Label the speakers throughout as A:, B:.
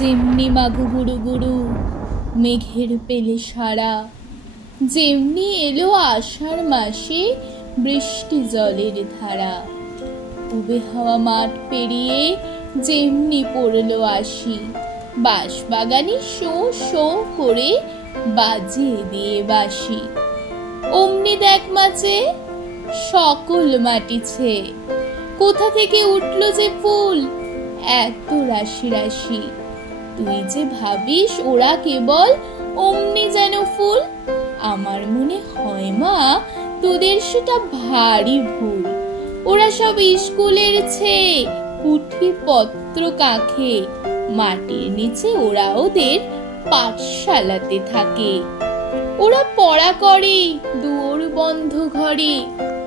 A: যেমনি মাগু গুরু গুরু, মেঘের পেলে সারা। যেমনি এলো আষাঢ় মাসে বৃষ্টি জলের ধারা। উবে হাওয়া মাঠ পেরিয়ে যেমনি পড়ল আসি বাঁশবাগানে শো শো করে বাজিয়ে দিয়ে বাসি অমনি দেখ মাঝে সকল মাটিছে, কোথা থেকে উঠল যে ফুল? এত রাশি রাশি। তুই যে ভাবিস ওরা কেবল অমনি যেন ফুল, আমার মনে হয় মা, তোদের সেটা ভারী ভুল। ওরা সব স্কুলের ছে পুঁথি পত্র কাঁখে, মাটির নিচে ওরা ওদের পাঠশালাতে থাকে। ওরা পড়া করে দুয়োর বন্ধ ঘরে,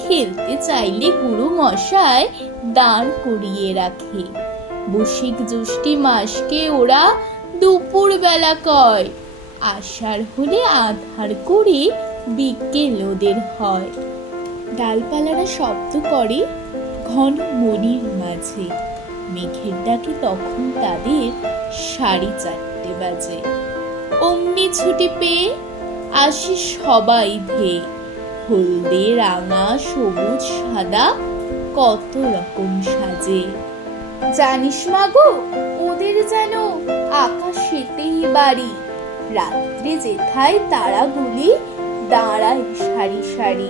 A: খেলতে চাইলে গুরু মশায় দাঁড় করিয়ে রাখে। বসিক জ্যৈষ্ঠী মাসকে ওরা দুপুর বেলা কয়। আষাঢ় হলে আধার করে বিকেল ওদের হয়। ডালপালারা শব্দ করে ঘন মনির মাঝে। মেঘের ডাকে তখন তাদের সাড়ে চারটে বাজে। অমনি ছুটি পেয়ে আসি সবাই ধেয়ে। হলদে, রাঙা, সবুজ, সাদা, কত রকম সাজে। জানিস মাগো, ওদের যেন আকাশেতেই বাড়ি। রাত্রে যেথায় তারাগুলি দাঁড়ায় সারি সারি।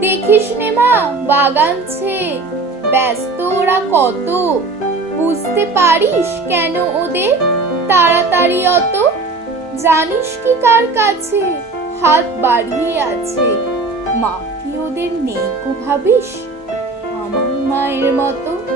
A: দেখিস নে মা বাগানছে ব্যস্ত ওরা কত? বুঝতে পারিস কেন ওদের তাড়াতাড়ি অত? জানিস কি কার কাছে হাত বাড়িয়ে আছে? মা কি ওদের নেই কো ভাবিস? আমার মায়ের মতো